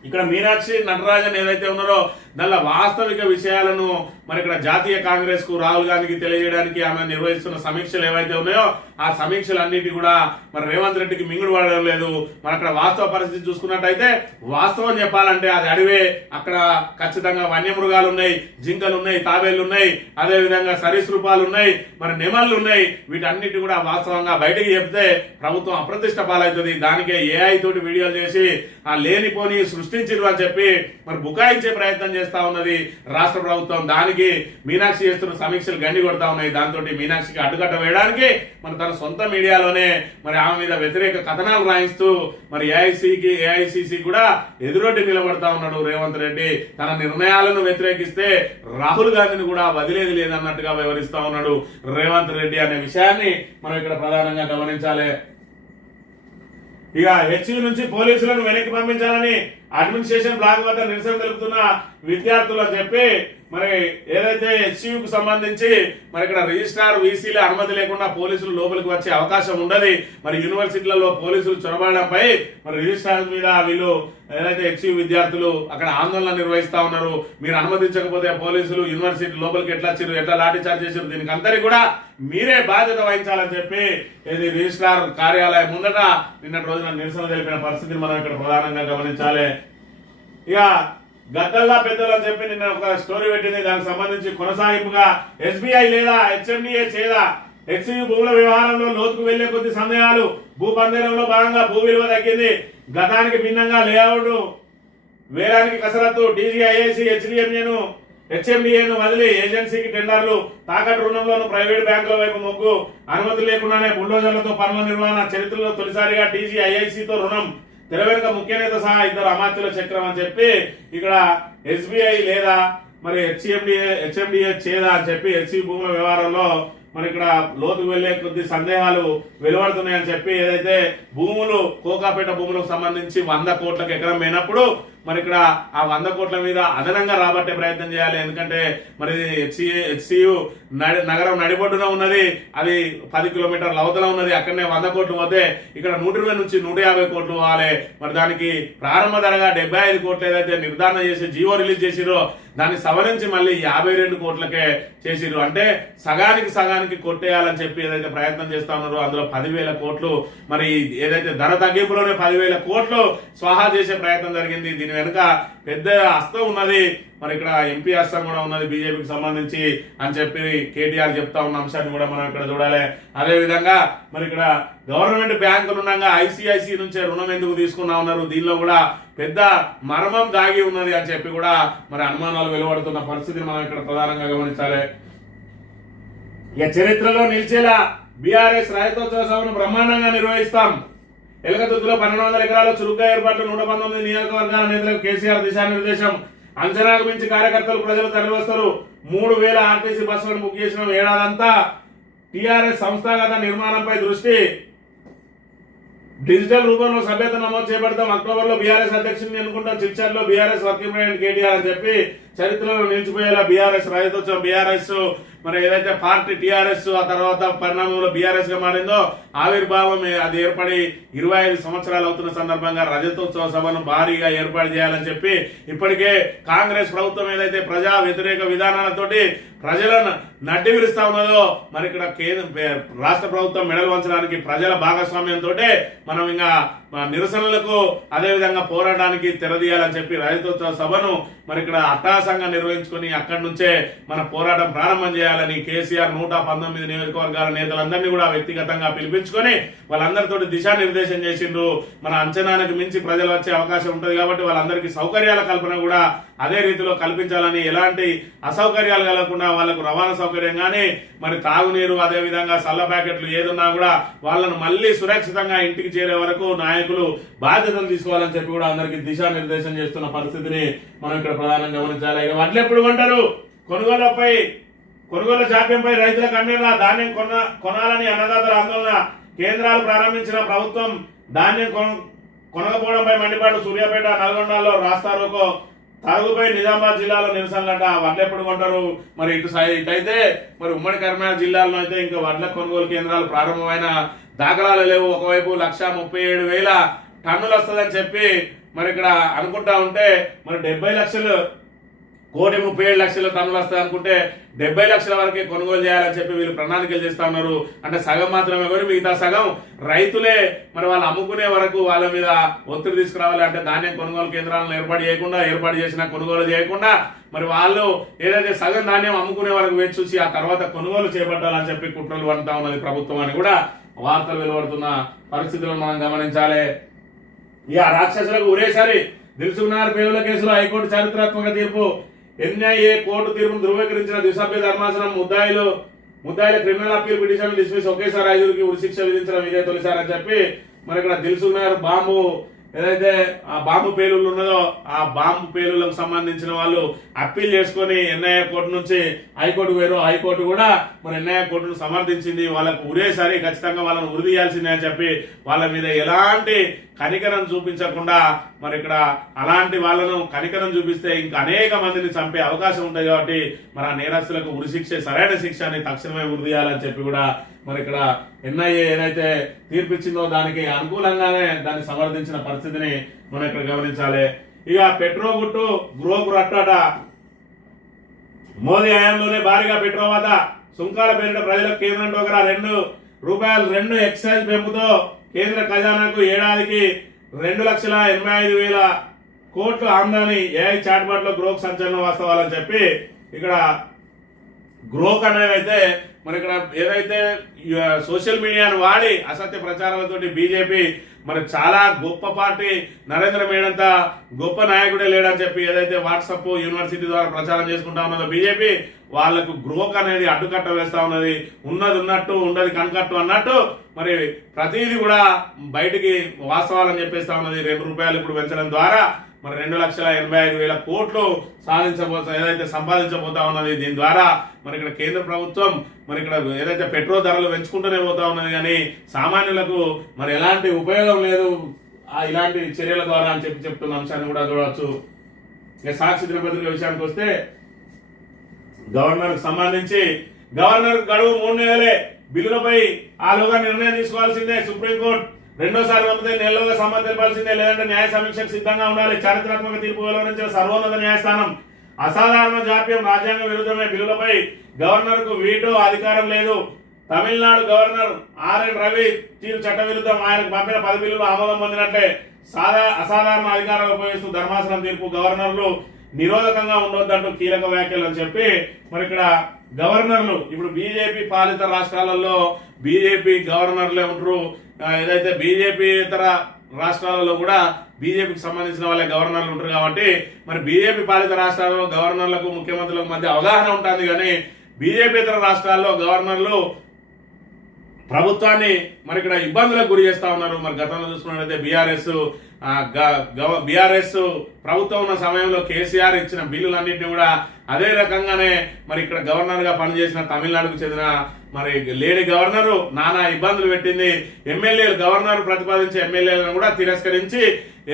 ఇక్కడ మీనాక్షి నటరాజన్ ఏదైతే ఉన్నారో దానిలో వాస్తవిక విషయాలను మరి ఇక్కడ జాతీయ కాంగ్రెస్ కు రాహుల్ గాంధీకి తెలియజేయడానికి ఆమె నిర్వహిస్తున్న సమీక్షలు ఏవైతే ఉన్నాయో ఆ సమీక్షలన్నిటి కూడా మరి రేవంత్ రెడ్డికి మింగుడు పడడం లేదు. మరి అక్కడ వాస్తవ పరిస్థితి చూసుకున్నట్టయితే వాస్తవం చెప్పాలంటే అది అడివే. అక్కడ ఖచ్చితంగా వన్యమృగాలు ఉన్నాయి, జింకలు ఉన్నాయి, తాబేళ్లు ఉన్నాయి, అదే విధంగా సరీసృపాలు ఉన్నాయి, మరి నెమళ్ళు ఉన్నాయి. వీటన్నిటి కూడా వాస్తవంగా బయటికి చెప్తే ప్రభుత్వం అప్రతిష్ట పాలవుతుంది. దానికే ఏఐ తోటి వీడియోలు చేసి ఆ లేనిపోని సృష్టించిరు అని చెప్పి మరి బుకాయించే ప్రయత్నం చేస్తా ఉన్నది రాష్ట్ర ప్రభుత్వం. దానికి మీనాక్షి చేస్తున్న సమీక్షలు గండి కొడతా ఉన్నాయి. దాంతో మీనాక్షికి అడ్డుకట్ట వేయడానికి మరి తన సొంత మీడియాలోనే మరి ఆమె మీద వ్యతిరేక కథనాలు రాయిస్తూ మరి ఏఐసిసి కూడా ఎదురొడ్డి నిలబడతా ఉన్నాడు రేవంత్ రెడ్డి. తన నిర్ణయాలను వ్యతిరేకిస్తే రాహుల్ గాంధీని కూడా వదిలేది లేదన్నట్టుగా వివరిస్తా ఉన్నాడు రేవంత్ రెడ్డి అనే విషయాన్ని మనం ఇక్కడ ప్రధానంగా గమనించాలి. ఇక హెచ్సియు నుంచి పోలీసులను వెనక్కి పంపించాలని అడ్మినిస్ట్రేషన్ బ్లాక్ వద్ద నిరసన తెలుపుతున్న విద్యార్థులు అని చెప్పి మరి ఏదైతే హెచ్సియుకు సంబంధించి మరి ఇక్కడ రిజిస్ట్రార్ వీసీల అనుమతి లేకుండా పోలీసులు లోపలికి వచ్చే అవకాశం ఉండదు. మరి యూనివర్సిటీలలో పోలీసులు చొరబడడంపై మరి రిజిస్ట్రార్ మీద వీళ్ళు ఏదైతే హెచ్సియు విద్యార్థులు అక్కడ ఆందోళన నిర్వహిస్తా ఉన్నారు. మీరు అనుమతించకపోతే పోలీసులు యూనివర్సిటీ లోపలికి ఎట్లా వచ్చారు, ఎట్లా లాఠీ చార్జ్ చేశారు, దీనికి అందరికీ కూడా మీరే బాధ్యత వహించాలని చెప్పి ఇది రిజిస్ట్రార్ కార్యాలయం ముందట నిన్నటి రోజున నిరసన తెలిపిన పరిస్థితిని మనం ఇక్కడ ప్రధానంగా గమనించాలి. ఇక గద్దల్లా పెద్దలు అని చెప్పి నిన్న ఒక స్టోరీ పెట్టింది. దానికి సంబంధించి కొనసాగింపుగా ఎస్బీఐ లేదా హెచ్ఎండిఏ చేదా హెచ్సియు భూముల వ్యవహారంలో లోతుకు వెళ్లే కొద్ది సందేహాలు. భూ పందేరంలో భాగంగా భూ విలువ తగ్గింది. గతానికి భిన్నంగా లేఅవుట్ వేలానికి కసరత్తు. డీజీఐఐసి హెచ్ఎండిఏను వదిలి ఏజెన్సీకి టెండర్లు. తాకట్టు రుణంలోను ప్రైవేట్ బ్యాంకుల వైపు మొగ్గు. అనుమతి లేకుండానే బుల్డోజర్లతో పనుల నిర్వహణ. చరిత్రలో తొలిసారిగా డీజీఐఐసితో రుణం. తెర వెనుక ముఖ్య నేత సహా ఇద్దరు అమాత్యుల చక్రం అని చెప్పి ఇక్కడ ఎస్బీఐ లేదా మరి హెచ్ఎండిఏ చేదా అని చెప్పి హెచ్సి భూముల వ్యవహారంలో మరి ఇక్కడ లోతుకు వెళ్లే కొద్ది సందేహాలు వెలువడుతున్నాయని చెప్పి ఏదైతే భూములు కోకాపేట భూములకు సంబంధించి 100 కోట్లకు ఎకరం అయినప్పుడు మరి ఇక్కడ ఆ 100 కోట్ల మీద అదనంగా రాబట్టే ప్రయత్నం చేయాలి. ఎందుకంటే మరి హెచ్సియు నగరం నడిబొడ్డున ఉన్నది, అది 10 కిలోమీటర్ల అవతల ఉన్నది. అక్కడనే 100 కోట్లు పోతే ఇక్కడ 120 నుంచి 150 కోట్లు పోవాలి. మరి దానికి ప్రారంభ ధరగా 75 కోట్లు ఏదైతే నిర్ధారణ చేసి జీవో రిలీజ్ చేసిరో దాన్ని సవరించి మళ్ళీ 52 కోట్లకే చేసిరు. అంటే సగానికి కొట్టేయాలని చెప్పి ఏదైతే ప్రయత్నం చేస్తా ఉన్నారో అందులో 10,000 కోట్లు మరి ఏదైతే ధర తగ్గింపులోనే 10,000 కోట్లు స్వాహా చేసే ప్రయత్నం జరిగింది. దీని వెనుక పెద్ద హస్తం ఉన్నది. మరి ఇక్కడ ఎంపీ హస్తం కూడా ఉన్నది బీజేపీకి సంబంధించి అని చెప్పి కేటీఆర్ చెప్తా ఉన్న అంశాన్ని కూడా మనం ఇక్కడ చూడాలి. అదే విధంగా మరి ఇక్కడ గవర్నమెంట్ బ్యాంకులు ఉండగా ఐసిఐసి నుంచే రుణం ఎందుకు తీసుకున్నా ఉన్నారు, దీనిలో కూడా పెద్ద మర్మం దాగి ఉన్నది అని చెప్పి కూడా మరి అనుమానాలు వెలువడుతున్న పరిస్థితిని మనం ఇక్కడ ప్రధానంగా గమనించాలి. ఇక చరిత్రలో నిలిచేలా బీఆర్ఎస్ రైతోత్సవ సభను బ్రహ్మాండంగా నిర్వహిస్తాం. ఎలకతుర్తిలో 1200 ఎకరాల చురుగ్గా ఏర్పాట్లు. 119 నియోజకవర్గాల నేతలకు కేసీఆర్ దిశానిర్దేశం. అంచనాకు మించి కార్యకర్తలు ప్రజలు తరలివస్తారు. 3000 ఆర్టీసీ బస్సులను బుక్ చేసిన ఏడాదంతా. టీఆర్ఎస్ సంస్థాగత నిర్మాణంపై దృష్టి. డిజిటల్ రూపంలో సభ్యత నమోదు చేపడతాం. అక్టోబర్ లో బీఆర్ఎస్ అధ్యక్షుడిని ఎన్నుకుంటాం. చిట్చర్లో బీఆర్ఎస్ వర్కింగ్ ప్రెసిడెంట్ కేటీఆర్ అని చెప్పి చరిత్రలో నిలిచిపోయేలా బీఆర్ఎస్ రైతోత్సవం. బీఆర్ఎస్ మరి ఏదైతే పార్టీ టీఆర్ఎస్ ఆ తర్వాత పరిణామంలో బీఆర్ఎస్ గా మారిందో ఆవిర్భావం అది ఏర్పడి 25 సంవత్సరాలు అవుతున్న సందర్భంగా రజతోత్సవ సభను భారీగా ఏర్పాటు చేయాలని చెప్పి ఇప్పటికే కాంగ్రెస్ ప్రభుత్వం ఏదైతే ప్రజా వ్యతిరేక విధానాలతోటి ప్రజలను నడ్డి విరుస్తా ఉన్నదో మరి ఇక్కడ రాష్ట్ర ప్రభుత్వం మెడలు వంచడానికి ప్రజల భాగస్వామ్యంతో మనం ఇంకా నిరసనలకు అదే విధంగా పోరాటానికి తెరదీయాలని చెప్పి రైతోత్సవ సభను మరి ఇక్కడ అట్టహాసంగా నిర్వహించుకొని అక్కడి నుంచే మన పోరాటం ప్రారంభం చేయాలని కేసీఆర్ 119 నియోజకవర్గాల నేతలందరినీ కూడా వ్యక్తిగతంగా పిలిపించుకొని వాళ్ళందరితో దిశానిర్దేశం చేసిండ్రు. మన అంచనానికి మించి ప్రజలు వచ్చే అవకాశం ఉంటుంది కాబట్టి వాళ్ళందరికీ సౌకర్యాల కల్పన కూడా అదే రీతిలో కల్పించాలని, ఎలాంటి అసౌకర్యాలు కలగకుండా వాళ్ళకు రవాణా సౌకర్యం కానీ మరి తాగునీరు అదే విధంగా సల్ల ప్యాకెట్లు ఏదున్నా కూడా వాళ్ళను మళ్ళీ సురక్షితంగా ఇంటికి చేరే వరకు నాయకులు బాధ్యతలు తీసుకోవాలని చెప్పి కూడా అందరికీ దిశానిర్దేశం చేస్తున్న పరిస్థితిని మనం ఇక్కడ ప్రధానంగా గమనించాలి. ఇక వడ్లు ఎప్పుడు కొంటారు? కొనుగోలు జాప్యంపై రైతులకు అన్నేలా. ధాన్యం కొనాలని అన్నదాతల ఆందోళన. కేంద్రాలు ప్రారంభించిన ప్రభుత్వం ధాన్యం కొనకపోవడంపై మండిపాటు. సూర్యాపేట నల్గొండలో రాస్తారోకో. తరుగుపై నిజామాబాద్ జిల్లాలో నిరసనలట. వడ్లు ఎప్పుడు కొంటారు? మరి ఇటైతే మరి ఉమ్మడి కరీంనగర్ జిల్లాలో అయితే ఇంకా వడ్ల కొనుగోలు కేంద్రాలు ప్రారంభమైన దాఖలాలు లేవు. ఒకవైపు 1,37,000 టన్నులు వస్తుందని చెప్పి మరి ఇక్కడ అనుకుంటా ఉంటే మరి 70 లక్షలు 1,37,00,000 టన్నులు వస్తాయి అనుకుంటే 70 లక్షల వరకే కొనుగోలు చేయాలని చెప్పి వీళ్ళు ప్రణాళికలు చేస్తా ఉన్నారు. అంటే సగం మాత్రమే కొని మిగతా సగం రైతులే మరి వాళ్ళు అమ్ముకునే వరకు వాళ్ళ మీద ఒత్తిడి తీసుకురావాలి. అంటే ధాన్యం కొనుగోలు కేంద్రాలను ఏర్పాటు చేసిన కొనుగోలు చేయకుండా మరి వాళ్ళు ఏదైతే సగం ధాన్యం అమ్ముకునే వరకు వేచి చూసి ఆ తర్వాత కొనుగోలు చేపట్టాలని చెప్పి కుట్రలు పడుతూ ఉన్నది ప్రభుత్వం అని కూడా వార్తలు వెలువడుతున్న పరిస్థితులను మనం గమనించాలి. ఇక రాక్షసులకు ఒరేసారి దిల్సుఖ్నగర్ పేలుల కేసులో హైకోర్టు చారిత్రాత్మక తీర్పు. ఎన్ఐఏ కోర్టు తీర్పును ధృవీకరించిన ద్విసభ్య ధర్మాసనం ముద్దాయిల క్రిమినల్ అప్పీల్ పిటిషన్ డిస్మిస్. ఒకేసారి 5గురికి ఉరిశిక్ష విధించడం ఇదే తొలిసారి అని చెప్పి మరి ఇక్కడ దిల్సుఖ్నగర్ బాంబు ఏదైతే ఆ బాంబు పేలుళ్ళు ఉన్నదో ఆ బాంబు పేలుళ్లకు సంబంధించిన వాళ్ళు అప్పీల్ చేసుకొని ఎన్ఐఏ కోర్టు నుంచి హైకోర్టు వేరు, హైకోర్టు కూడా మరి ఎన్ఐఏ కోర్టును సమర్థించింది. వాళ్ళకు ఉరేసరి ఖచ్చితంగా వాళ్ళని ఉరి తీయాల్సిందే అని చెప్పి వాళ్ళ మీద ఎలాంటి కనికరం చూపించకుండా మరి ఇక్కడ అలాంటి వాళ్ళను కనికరం చూపిస్తే ఇంకా అనేక మందిని చంపే అవకాశం ఉంటుంది కాబట్టి మరి ఆ నేరస్తులకు ఉరి శిక్ష సరైన శిక్ష అని తక్షణమే ఉరి తీయాలని చెప్పి కూడా మరి ఇక్కడ ఎన్ఐఏ ఏదైతే తీర్పిచ్చిందో దానికి అనుకూలంగానే దాన్ని సమర్థించిన పరిస్థితిని మనం ఇక్కడ గమనించాలి. ఇక పెట్రోల్ గుట్టు గృహకు రట్టాట. మోదీ హయాంలోనే భారీగా పెట్రోల్ వద్ద సుంకాల పేరిట ప్రజలకు కేంద్రం డోకరా ₹2 ఎక్సైజ్ పెంపుతో కేంద్ర ఖజానాకు ఏడాదికి 2,85,000 కోట్లు ఆమ్దాని. ఏఐ చాట్బాట్ లో గ్రోక్ సంచలన వాస్తవాలని చెప్పి ఇక్కడ గ్రోక్ అనేది అయితే మరి ఇక్కడ ఏదైతే సోషల్ మీడియాను వాడి అసత్య ప్రచారాలతోటి బీజేపీ మరి చాలా గొప్ప పార్టీ, నరేంద్ర మోడీ గొప్ప నాయకుడే లేడని చెప్పి ఏదైతే వాట్సాప్ యూనివర్సిటీ ద్వారా ప్రచారం చేసుకుంటా ఉన్నదో బీజేపీ వాళ్లకు గ్రోక్ అనేది అడ్డుకట్ట వేస్తా ఉన్నది. ఉన్నది ఉన్నట్టు ఉండదు కనకట్టు అన్నట్టు మరి ప్రతిదీ కూడా బయటికి వాస్తవాలని చెప్పేస్తా ఉన్నది. ₹2 ఇప్పుడు పెంచడం ద్వారా మరి 2,85,000 కోట్లు ఏదైతే సంపాదించబోతా ఉన్నది. దీని ద్వారా మరి ఇక్కడ కేంద్ర ప్రభుత్వం మరి ఇక్కడ ఏదైతే పెట్రోల్ ధరలు పెంచుకుంటూనే పోతా ఉన్నది కానీ సామాన్యులకు మరి ఎలాంటి ఉపయోగం లేదు ఇలాంటి చర్యల ద్వారా అని చెప్పి చెప్తున్న అంశాన్ని కూడా చూడవచ్చు. ఇక సాక్షి దినపత్రిక విషయానికి వస్తే గవర్నర్ కు సంబంధించి గవర్నర్ గడువు 3 నెలలే, బిల్లులపై ఆలోగా నిర్ణయం తీసుకోవాల్సిందే. సుప్రీంకోర్టు రెండోసారి పంపితే నెలలోగా సమ్మతి తెలపాల్సిందే, లేదంటే న్యాయ సమీక్షకు సిద్ధంగా ఉండాలి. చారిత్రాత్మక తీర్పు వెలువరించిన సర్వోన్నత న్యాయస్థానం అసాధారణ జాప్యం రాజ్యాంగ విరుద్ధమే, బిల్లులపై గవర్నర్ కు వీటో అధికారం లేదు. తమిళనాడు గవర్నర్ ఆర్ఎన్ రవి తీరు చట్ట విరుద్ధం, ఆయనకు పంపిన 10 బిల్లులు ఆమోదం పొందినట్లే. అసాధారణ అధికారాలు ఉపయోగిస్తూ ధర్మాసనం తీర్పు, గవర్నర్లు నిరోధకంగా ఉండొద్దంటూ కీలక వ్యాఖ్యలు అని చెప్పి మరి ఇక్కడ గవర్నర్లు ఇప్పుడు బీజేపీ పాలిత రాష్ట్రాలలో బీజేపీ గవర్నర్లే ఉంటారు. ఏదైతే బీజేపీ ఇతర రాష్ట్రాలలో కూడా బీజేపీకి సంబంధించిన వాళ్ళే గవర్నర్లు ఉంటారు కాబట్టి మరి బీజేపీ పాలిత రాష్ట్రాల్లో గవర్నర్లకు ముఖ్యమంత్రులకు మధ్య అవగాహన ఉంటుంది కానీ బీజేపీ ఇతర రాష్ట్రాల్లో గవర్నర్లు ప్రభుత్వాన్ని మరి ఇక్కడ ఇబ్బందులకు గురి చేస్తా ఉన్నారు. మరి గతంలో చూసుకున్నట్లయితే బీఆర్ఎస్ ప్రభుత్వం ఉన్న సమయంలో కేసీఆర్ ఇచ్చిన బిల్లులన్నింటినీ కూడా అదే రకంగానే మరి ఇక్కడ గవర్నర్ గా పనిచేసిన తమిళనాడుకు చెందిన మరి లేడీ గవర్నరు నానా ఇబ్బందులు పెట్టింది. ఎమ్మెల్యేలు గవర్నర్ ప్రతిపాదించే ఎమ్మెల్యేలను కూడా తిరస్కరించి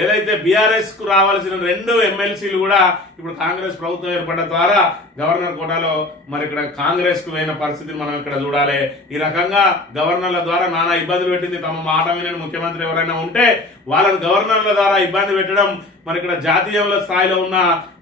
ఏదైతే బీఆర్ఎస్ కు రావాల్సిన 2 ఎమ్మెల్సీలు కూడా ఇప్పుడు కాంగ్రెస్ ప్రభుత్వం ఏర్పడ్డ ద్వారా గవర్నర్ కోటాలో మరి ఇక్కడ కాంగ్రెస్ కు అయిన పరిస్థితిని మనం ఇక్కడ చూడాలి. ఈ రకంగా గవర్నర్ల ద్వారా నానా ఇబ్బందులు పెట్టింది. తమ మాట వినని ముఖ్యమంత్రి ఎవరైనా ఉంటే వాళ్ళని గవర్నర్ల ద్వారా ఇబ్బంది పెట్టడం మరి ఇక్కడ జాతీయ స్థాయిలో ఉన్న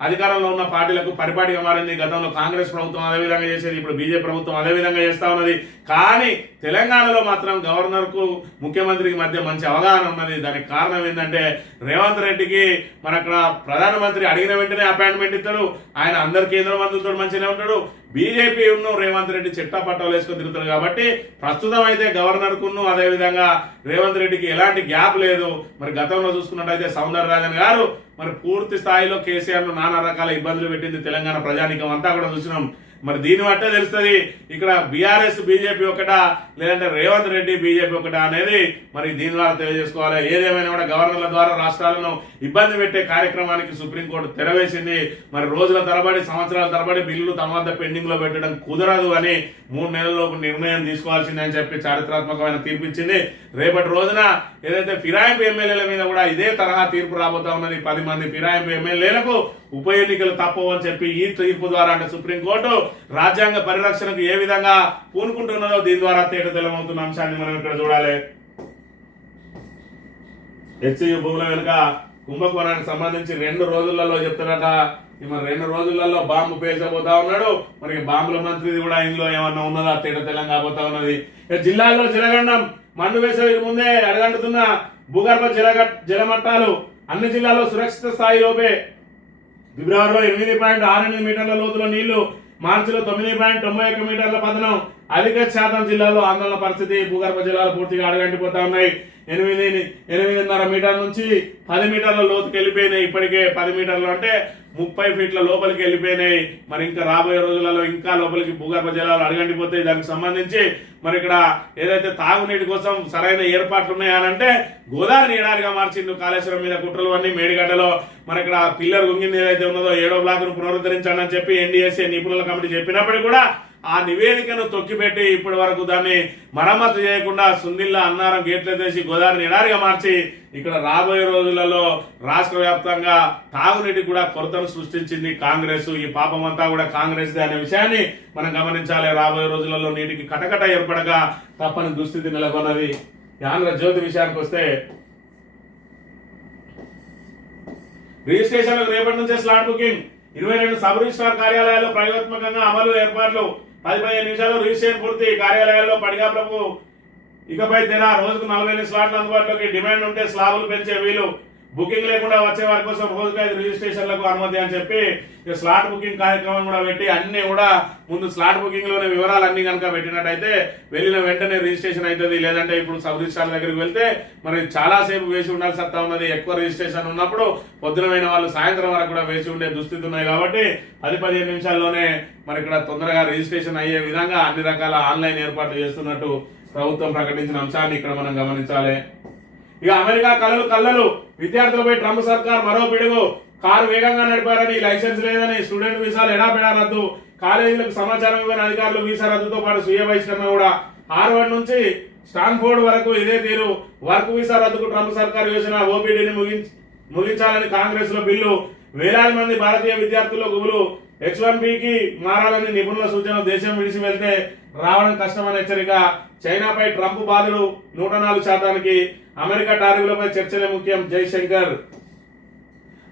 అధికారంలో ఉన్న పార్టీలకు పరిపాటిగా మారింది. గతంలో కాంగ్రెస్ ప్రభుత్వం అదే విధంగా చేసేది, ఇప్పుడు బీజేపీ ప్రభుత్వం అదే విధంగా చేస్తా ఉన్నది. కానీ తెలంగాణలో మాత్రం గవర్నర్ కు ముఖ్యమంత్రికి మధ్య మంచి అవగాహన ఉన్నది. దానికి కారణం ఏంటంటే రేవంత్ రెడ్డికి మరి అక్కడ ప్రధానమంత్రి అడిగిన వెంటనే అపాయింట్మెంట్ ఇస్తాడు. ఆయన అందరు కేంద్ర మంత్రులతో మంచిగా ఉంటాడు. బీజేపీ రేవంత్ రెడ్డి చిట్టా పట్టాలు వేసుకొని తిరుగుతారు కాబట్టి ప్రస్తుతం అయితే గవర్నర్ కును అదే విధంగా రేవంత్ రెడ్డికి ఎలాంటి గ్యాప్ లేదు. మరి గతంలో చూసుకున్నట్టయితే సౌందరరాజన్ గారు మరి పూర్తి స్థాయిలో కేసీఆర్ ను నానా రకాల ఇబ్బందులు పెట్టింది తెలంగాణ ప్రజానీకం అంతా కూడా చూసినాం. మరి దీన్ని బట్టే తెలుస్తుంది ఇక్కడ బీఆర్ఎస్ బీజేపీ ఒకటా లేదంటే రేవంత్ రెడ్డి బీజేపీ ఒకటా అనేది మరి దీని ద్వారా తెలియజేసుకోవాలి. ఏదేమైనా కూడా గవర్నర్ల ద్వారా రాష్ట్రాలను ఇబ్బంది పెట్టే కార్యక్రమానికి సుప్రీంకోర్టు తెరవేసింది. మరి రోజుల తరబడి సంవత్సరాల తరబడి బిల్లులు తమ వద్ద పెండింగ్ లో పెట్టడం కుదరదు అని 3 నెలల్లోపు నిర్ణయం తీసుకోవాల్సిందే అని చెప్పి చారిత్రాత్మకమైన తీర్పు ఇచ్చింది. రేపటి రోజున ఏదైతే ఫిరాయింపు ఎమ్మెల్యేల మీద కూడా ఇదే తరహా తీర్పు రాబోతా ఉన్నది. 10 మంది ఫిరాయింపు ఎమ్మెల్యేలకు ఉప ఎన్నికలు తప్పవు అని చెప్పి ఈ తీర్పు ద్వారా అంటే సుప్రీంకోర్టు రాజ్యాంగ పరిరక్షణకు ఏ విధంగా పూనుకుంటున్నదో దీని ద్వారా తేటతెల్లమవుతున్న అంశాన్ని మనం ఇక్కడ చూడాలి. హెచ్సియు భూముల వెనుక కుంభకోణానికి సంబంధించి 2 రోజులలో చెప్తున్నట. మరి 2 రోజులలో బాంబు పేల్చబోతా ఉన్నాడు. మరి బాంబుల మంత్రిది కూడా ఇందులో ఏమన్నా ఉన్నదా తేటతెల్లం కాబోతా ఉన్నది. జిల్లాల్లో జలగండం మండు వేసవికి ముందే అడగంటుతున్న భూగర్భ జలమట్టాలు అన్ని జిల్లాల్లో సురక్షిత స్థాయిలోపే. ఫిబ్రవరిలో 8.68 మీటర్ల లోతులో నీళ్లు, మార్చిలో 9.91 మీటర్ల పతనం. అధిక శాతం జిల్లాల్లో ఆందోళన పరిస్థితి. భూగర్భ జలాలు పూర్తిగా అడగంటిపోతా ఉన్నాయి. 8.5 మీటర్ల నుంచి 10 మీటర్ల లోతుకి వెళ్ళిపోయినాయి. ఇప్పటికే 10 మీటర్లు అంటే 30 ఫీట్ల లోపలికి వెళ్ళిపోయినాయి. మరి ఇంకా రాబోయే రోజులలో ఇంకా లోపలికి భూగర్భ జలాలు అడగండిపోతాయి. దానికి సంబంధించి మరి ఇక్కడ ఏదైతే తాగునీటి కోసం సరైన ఏర్పాట్లు ఉన్నాయనంటే గోదావరిని ఎడారిగా మార్చిండు కాళేశ్వరం మీద కుట్రలు అన్ని. మేడిగడ్డలో మరి ఇక్కడ పిల్లర్ గుంగింది ఏదైతే ఉన్నదో 7వ బ్లాక్ను పునరుద్ధరించాలని చెప్పి ఎన్డీఎస్ఏ నిపుణుల కమిటీ చెప్పినప్పటికీ కూడా ఆ నివేదికను తొక్కిపెట్టి ఇప్పటి వరకు దాన్ని మరమ్మతు చేయకుండా సుందిల్లా అన్నారం గేట్లు తీసి గోదావరిని ఎడారిగా మార్చి ఇక్కడ రాబోయే రోజులలో రాష్ట్ర వ్యాప్తంగా తాగునీటికి కూడా కొరతను సృష్టించింది కాంగ్రెస్. ఈ పాపం అంతా కూడా కాంగ్రెస్ అనే విషయాన్ని మనం గమనించాలి. రాబోయే రోజులలో నీటికి కటకట ఏర్పడక తప్పని దుస్థితి నెలకొన్నది. ఆంధ్రజ్యోతి విషయానికి వస్తే రిజిస్ట్రేషన్లకు రేపటి నుంచే స్లాట్ బుకింగ్. 22 సబ్ రిజిస్ట్రార్ కార్యాలయాల్లో ప్రయోగాత్మకంగా అమలు ఏర్పాట్లు. 10-15 నిమిషాలు రిజిస్ట్రేషన్ పూర్తి. కార్యాలయాల్లో పడిగాపులకు ఇకపై తెర. రోజుకు 40 స్లాట్లు అందుబాటులోకి. డిమాండ్ ఉంటే స్లాబులు పెంచే వీలు. బుకింగ్ లేకుండా వచ్చే వారి కోసం రోజుకు 5 రిజిస్ట్రేషన్లకు అనుమతి అని చెప్పి స్లాట్ బుకింగ్ కార్యక్రమం కూడా పెట్టి అన్ని కూడా ముందు స్లాట్ బుకింగ్ లోనే వివరాలు అన్ని కనుక పెట్టినట్టయితే వెళ్ళిన వెంటనే రిజిస్ట్రేషన్ అవుతుంది. లేదంటే ఇప్పుడు సబ్ రిజిస్ట్రార్ దగ్గరికి వెళ్తే మరి చాలా సేపు వేసి ఉండాల్సి వస్తా ఉన్నది. ఎక్కువ రిజిస్ట్రేషన్ ఉన్నప్పుడు పొద్దునమైన వాళ్ళు సాయంత్రం వరకు కూడా వేసి ఉండే దుస్థితి ఉన్నాయి. కాబట్టి 10-15 నిమిషాల్లోనే మరి ఇక్కడ తొందరగా రిజిస్ట్రేషన్ అయ్యే విధంగా అన్ని రకాల ఆన్లైన్ ఏర్పాట్లు చేస్తున్నట్టు ప్రభుత్వం ప్రకటించిన అంశాన్ని ఇక్కడ మనం గమనించాలి. ఇక అమెరికా కల్లలు విద్యార్థులపై ట్రంప్ సర్కార్ మరో పిడుగు. కారు వేగంగా నడిపారని, లైసెన్స్ లేదని, స్టూడెంట్ వీసాలు ఎడాపెడా రద్దు. కాలేజీలకు సమాచారం ఇవ్వని అధికారులు వీసా రద్దుతో పాటు స్వీయ బహిష్కరణ కూడా. హార్వర్డ్ నుంచి స్టాన్ఫోర్డ్ వరకు ఇదే తీరు. వర్క్ వీసా రద్దుకు ట్రంప్ సర్కార్ యోజన. ఓపీడీని ముగించాలని కాంగ్రెస్ లో బిల్లు. వేలాది మంది భారతీయ విద్యార్థుల్లో గుబులు. H1Bకి మారాలని నిపుణుల సూచన. దేశం విడిచి వెళ్తే రావడం కష్టమని హెచ్చరిక. చైనాపై ట్రంప్ బాధుడు 104%. అమెరికా టారిఫ్లపై చర్చలే ముఖ్యం. జైశంకర్.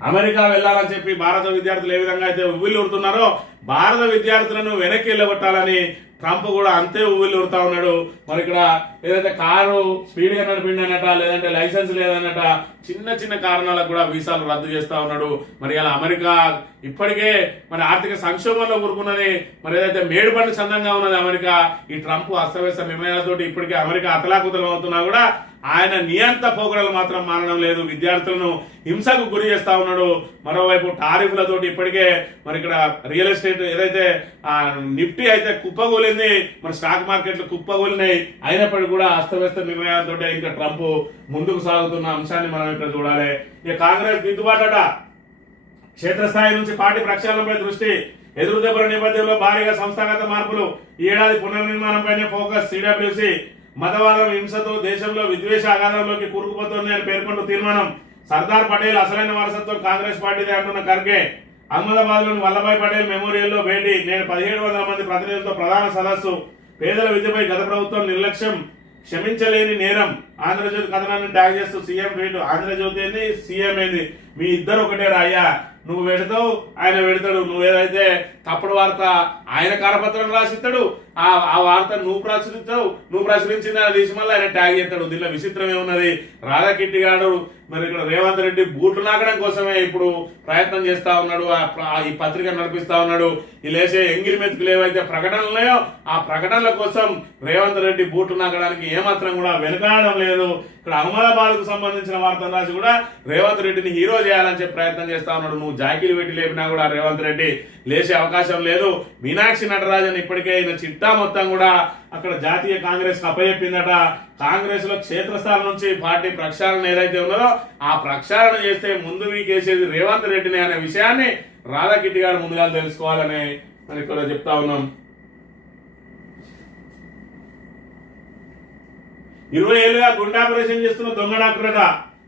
అమెరికా వెళ్లాలని చెప్పి భారత విద్యార్థులు ఏ విధంగా అయితే ఉవ్విల్లుడుతున్నారో భారత విద్యార్థులను వెనక్కి వెళ్ళగొట్టాలని ట్రంప్ కూడా అంతే ఉవ్విల్లుడుతా ఉన్నాడు. మరి ఇక్కడ ఏదైతే కారు స్పీడ్ గా నడిపిండనట, లేదంటే లైసెన్స్ లేదన్నట, చిన్న చిన్న కారణాలకు కూడా వీసాలు రద్దు చేస్తా ఉన్నాడు. మరి ఇలా అమెరికా ఇప్పటికే మరి ఆర్థిక సంక్షోభంలో కూరుకున్నది. మరి ఏదైతే మేడుపండు చందంగా ఉన్నది అమెరికా, ఈ ట్రంప్ అస్తవ్యస్త నిర్ణయాలతోటి ఇప్పటికే అమెరికా అతలాకుతలం అవుతున్నా కూడా ఆయన నియంత పోకడలు మాత్రం మానడం లేదు. విద్యార్థులను హింసకు గురి చేస్తా ఉన్నాడు. మరోవైపు టారిఫ్లతోటి ఇప్పటికే మరి ఇక్కడ రియల్ ఎస్టేట్ ఏదైతే నిఫ్టీ అయితే కుప్పగోలింది, మరి స్టాక్ మార్కెట్లు కుప్పగోలినాయి. అయినప్పటికీ కూడా అస్తవ్యస్త నిర్ణయాలతో ఇంకా ట్రంప్ ముందుకు సాగుతున్న అంశాన్ని మనం ఇక్కడ చూడాలి. ఇక కాంగ్రెస్ దిద్దుబాటట. క్షేత్రస్థాయి నుంచి పార్టీ ప్రక్షాళనపై దృష్టి. ఎదురుదెబ్బల నేపథ్యంలో భారీగా సంస్థాగత మార్పులు. ఈ ఏడాది పునర్నిర్మాణంపైనే ఫోకస్. సిడబ్ల్యూసి. మతవాదం హింసతో దేశంలో విద్వేష అగాధంలోకి కూరుకుపోతోంది అని పేర్కొంటూ తీర్మానం. సర్దార్ పటేల్ అసలైన వారసత్వం కాంగ్రెస్ పార్టీదే అంటున్న ఖర్గే. అహ్మదాబాద్ లోని వల్లభాయ్ పటేల్ మెమోరియల్లో భేటీ. నేను 1700 మంది ప్రతినిధులతో ప్రధాన సదస్సు. పేదల విద్యపై గత ప్రభుత్వం నిర్లక్ష్యం క్షమించలేని నేరం. ఆంధ్రజ్యోతి కథనాన్ని ట్యాగ్ చేస్తూ సీఎం ట్వీట్. ఆంధ్రజ్యోతి ఏంది, సీఎం ఏంది, మీ ఇద్దరు ఒకటే రాయ్యా. నువ్వు పెడతావు, ఆయన పెడతాడు. నువ్వేదైతే తప్పుడు వార్త ఆయన కరపత్రం రాసిస్తాడు, ఆ వార్త నువ్వు ప్రచురిస్తావు. నువ్వు ప్రచురించిన తీసి మళ్ళీ ఆయన ట్యాగ్ చేస్తాడు. దీనిలో విచిత్రం ఏమున్నది? రాధాకిట్టి గారు మరి ఇక్కడ రేవంత్ రెడ్డి బూట్లు నాకడం కోసమే ఇప్పుడు ప్రయత్నం చేస్తా ఉన్నాడు. ఈ పత్రిక నడిపిస్తా ఉన్నాడు. ఈ లేసే ఎంగిలి మెతుకులు ఏవైతే ప్రకటనలు ఉన్నాయో ఆ ప్రకటనల కోసం రేవంత్ రెడ్డి బూట్లు నాకడానికి ఏమాత్రం కూడా వెనుకాడడం లేదు. ఇక్కడ అహ్మదాబాద్ కు సంబంధించిన వార్తలు రాసి కూడా రేవంత్ రెడ్డిని హీరో చేయాలని చెప్పి ప్రయత్నం చేస్తా ఉన్నాడు. నువ్వు జాకీలు పెట్టి లేపినా కూడా రేవంత్ రెడ్డి లేచే అవకాశం లేదు. మీనాక్షి నటరాజన్ ఇప్పటికే ఈయన చిట్టా మొత్తం కూడా అక్కడ జాతీయ కాంగ్రెస్ అప్పచెప్పిందట. కాంగ్రెస్ లో క్షేత్రస్థానం నుంచి పార్టీ ప్రక్షాళన ఏదైతే ఉన్నదో ఆ ప్రక్షాళన చేస్తే ముందు వీకేసేది రేవంత్ రెడ్డిని అనే విషయాన్ని రాధాకిట్టి గారు ముందుగా తెలుసుకోవాలని మనం ఇక్కడ చెప్తా ఉన్నాం. 20 ఏళ్లుగా గుండె ఆపరేషన్ చేస్తున్న దొంగ డాక్టర్ అట.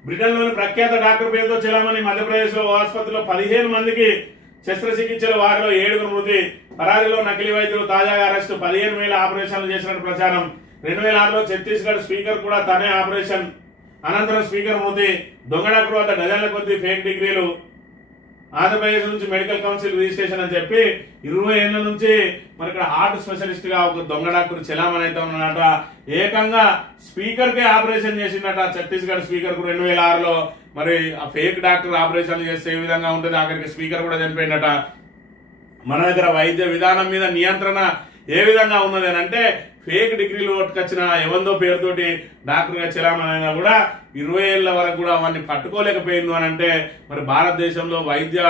బ్రిటన్ లోని ప్రఖ్యాత డాక్టర్ పేరుతో చెలామణి. మధ్యప్రదేశ్ లో ఆసుపత్రిలో 15 మందికి శస్త్రచికిత్సలు, వారిలో 7 మృతి. పరారీలో నకిలీ వైద్యులు తాజాగా అరెస్టు. 15,000 ఆపరేషన్లు చేసినట్టు ప్రచారం. 2006లో ఛత్తీస్గఢ్ స్పీకర్ కూడా తనే ఆపరేషన్ అనంతరం స్పీకర్ మృతి. దొంగ డాక్టర్ వద్ద డజన్ల కొద్ది ఫేక్ డిగ్రీలు. ఆంధ్రప్రదేశ్ నుంచి మెడికల్ కౌన్సిల్ రిజిస్ట్రేషన్ అని చెప్పి 20 ఏళ్ల నుంచి మరి ఇక్కడ హార్ట్ స్పెషలిస్ట్ గా ఒక దొంగ డాక్టర్ చెలామణి అయితే ఉన్నాడట. ఏకంగా స్పీకర్ కే ఆపరేషన్ చేసిందట. ఛత్తీస్గఢ్ స్పీకర్ కు 2006లో మరి ఆ ఫేక్ డాక్టర్ ఆపరేషన్ చేస్తే ఏ విధంగా ఉంటుంది, ఆఖరికి స్పీకర్ కూడా చనిపోయిందట. మన దగ్గర వైద్య విధానం మీద నియంత్రణ ఏ విధంగా ఉన్నది అని అంటే ఫేక్ డిగ్రీలు పట్టుకొచ్చిన ఎవందో పేరుతోటి డాక్టర్ గా చెలామణి కూడా 20 ఏళ్ల వరకు కూడా అవన్నీ పట్టుకోలేకపోయింది అని అంటే మరి భారతదేశంలో వైద్య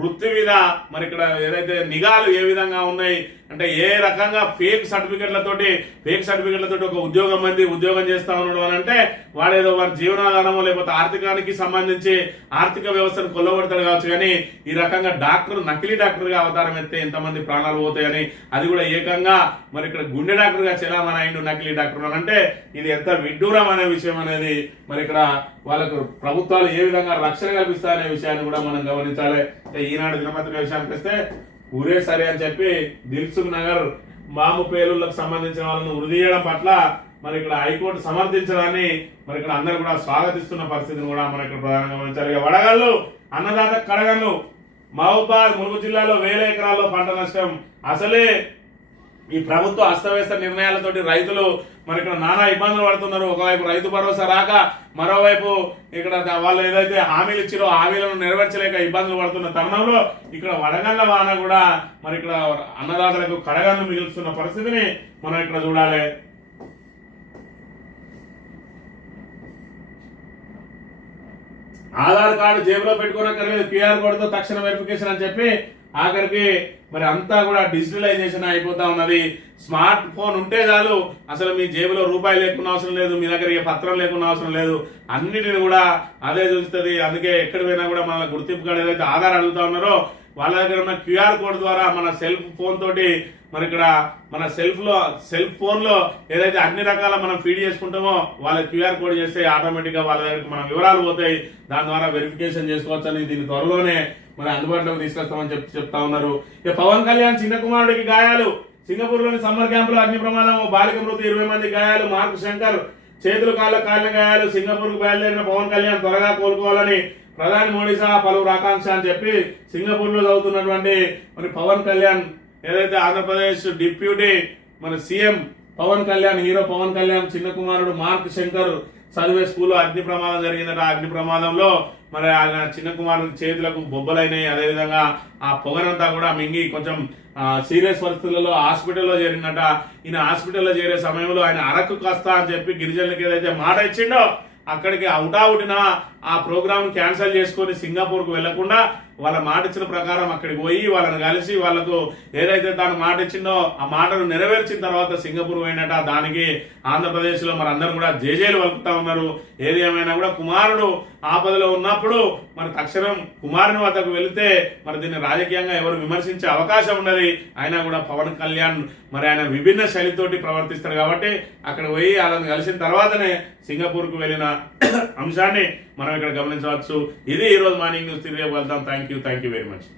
వృత్తి మీద మరి ఇక్కడ ఏదైతే నిఘాలు ఏ విధంగా ఉన్నాయి అంటే ఏ రకంగా ఫేక్ సర్టిఫికెట్లతోటి ఒక ఉద్యోగం మంది ఉద్యోగం చేస్తా ఉన్నాడు అని అంటే వాడేదో వారి జీవనాధారమో లేకపోతే ఆర్థికానికి సంబంధించి ఆర్థిక వ్యవస్థను కొల్లగొడతాడు కావచ్చు. కానీ ఈ రకంగా నకిలీ డాక్టర్ గా అవతారం ఎత్తే ఎంతమంది ప్రాణాలు పోతాయని, అది కూడా ఏకంగా మరి ఇక్కడ గుండె డాక్టర్ గా చెలామణి నకిలీ డాక్టర్ అంటే ఇది ఎంత విడ్డూరం అనే విషయం అనేది మరి ఇక్కడ వాళ్ళకు ప్రభుత్వాలు ఏ విధంగా రక్షణ కల్పిస్తాయనే విషయాన్ని కూడా మనం గమనించాలి. ఈనాడు దినపత్రిక విషయానికి వస్తే ఊరే సరే అని చెప్పి దిల్సుఖ్ నగర్ బాంబు పేలుళ్లకు సంబంధించిన వాళ్ళను ఉరిదీయడం పట్ల మరి ఇక్కడ హైకోర్టు సమర్థించడాన్ని మరి ఇక్కడ అందరూ కూడా స్వాగతిస్తున్న పరిస్థితిని కూడా మనం ఇక్కడ ప్రధానంగా గమనించాలి. వడగళ్ళు అన్నదాత కడగళ్ళు మహబూబాద్ ములుగు జిల్లాలో 1000 ఎకరాల్లో పంట నష్టం. అసలే ఈ ప్రభుత్వ అస్తవ్యస్త నిర్ణయాలతోటి రైతులు మరి ఇక్కడ నానా ఇబ్బందులు పడుతున్నారు. ఒకవైపు రైతు భరోసా రాక, మరోవైపు ఇక్కడ వాళ్ళు ఏదైతే హామీలు ఇచ్చారో హామీలను నెరవేర్చలేక ఇబ్బందులు పడుతున్న తరుణంలో ఇక్కడ వడగళ్ల వాన కూడా మరి ఇక్కడ అన్నదాతలకు కడగళ్ళు మిగులుస్తున్న పరిస్థితిని మనం ఇక్కడ చూడాలి. ఆధార్ కార్డు జేబులో పెట్టుకోనక్కర్లేదు, క్యూఆర్ కోడ్తో తక్షణ వెరిఫికేషన్ అని చెప్పి ఆఖరికి మరి అంతా కూడా డిజిటలైజేషన్ అయిపోతా ఉన్నది. స్మార్ట్ ఫోన్ ఉంటే చాలు, అసలు మీ జేబులో రూపాయి లేకున్నా అవసరం లేదు, మీ దగ్గర ఏ పత్రం లేకున్నా అవసరం లేదు, అన్నిటిని కూడా అదే చూస్తుంది. అందుకే ఎక్కడ పోయినా కూడా మన గుర్తింపు కార్డు ఏదైతే ఆధార్ అడుగుతా ఉన్నారో వాళ్ళ దగ్గర ఉన్న క్యూఆర్ కోడ్ ద్వారా మన సెల్ఫ్ ఫోన్ తోటి మరి ఇక్కడ మన సెల్ఫ్ ఫోన్ లో ఏదైతే అన్ని రకాల మనం ఫీడ్ చేసుకుంటామో వాళ్ళ క్యూఆర్ కోడ్ చేస్తే ఆటోమేటిక్ గా వాళ్ళ దగ్గరికి మన వివరాలు పోతాయి. దాని ద్వారా వెరిఫికేషన్ చేసుకోవచ్చు అని దీని త్వరలోనే మరి అందుబాటులోకి తీసుకొస్తామని చెప్తా ఉన్నారు. ఇక పవన్ కళ్యాణ్ చిన్న కుమారుడికి గాయాలు, సింగపూర్ లోని సమ్మర్ క్యాంప్ లో అగ్ని ప్రమాదం, బాలిక మృతి, 20 మంది గాయాలు, మార్క్ శంకర్ చేతులు కాలిన గాయాలు. సింగపూర్ కు బయలుదేరిన పవన్ కళ్యాణ్ త్వరగా కోలుకోవాలని ప్రధాని మోడీ సహా పలువురు ఆకాంక్ష అని చెప్పి సింగపూర్ లో చదువుతున్నటువంటి మరి పవన్ కళ్యాణ్ ఏదైతే ఆంధ్రప్రదేశ్ డిప్యూటీ మన సీఎం పవన్ కళ్యాణ్, హీరో పవన్ కళ్యాణ్ చిన్న కుమారుడు మార్క్ శంకర్ చదివే స్కూల్లో అగ్ని ప్రమాదం జరిగిందట. ఆ అగ్ని ప్రమాదంలో మరి ఆయన చిన్న కుమారుడి చేతులకు బొబ్బలైనాయి. అదేవిధంగా ఆ పొగనంతా కూడా మింగి కొంచెం సీరియస్ పరిస్థితులలో హాస్పిటల్లో చేరినట. ఈయన హాస్పిటల్లో చేరే సమయంలో ఆయన అరకు కస్తా అని చెప్పి గిరిజనులకు ఏదైతే మాట ఇచ్చిండో అక్కడికి అవుటావుటిన ఆ ప్రోగ్రామ్ క్యాన్సిల్ చేసుకొని సింగపూర్ కు వెళ్లకుండా వాళ్ళ మాట ఇచ్చిన ప్రకారం అక్కడికి పోయి వాళ్ళని కలిసి వాళ్లకు ఏదైతే తాను మాట ఇచ్చిందో ఆ మాటను నెరవేర్చిన తర్వాత సింగపూర్ పోయినట. దానికి ఆంధ్రప్రదేశ్ లో మరి అందరూ కూడా జేజేలు వలుపుతా ఉన్నారు. ఏది ఏమైనా కూడా కుమారుడు ఆపదలో ఉన్నప్పుడు మరి తక్షణం కుమారుని వద్దకు వెళితే మరి దీన్ని రాజకీయంగా ఎవరు విమర్శించే అవకాశం ఉండదు. అయినా కూడా పవన్ కళ్యాణ్ మరి ఆయన విభిన్న శైలితోటి ప్రవర్తిస్తారు కాబట్టి అక్కడ పోయి వాళ్ళని కలిసిన తర్వాతనే సింగపూర్ కు వెళ్ళిన అంశాన్ని మనం ఇక్కడ గమనించవచ్చు. ఇది ఈ రోజు మార్నింగ్ న్యూస్. తిరిగి వెళ్దాం. Thank you very much.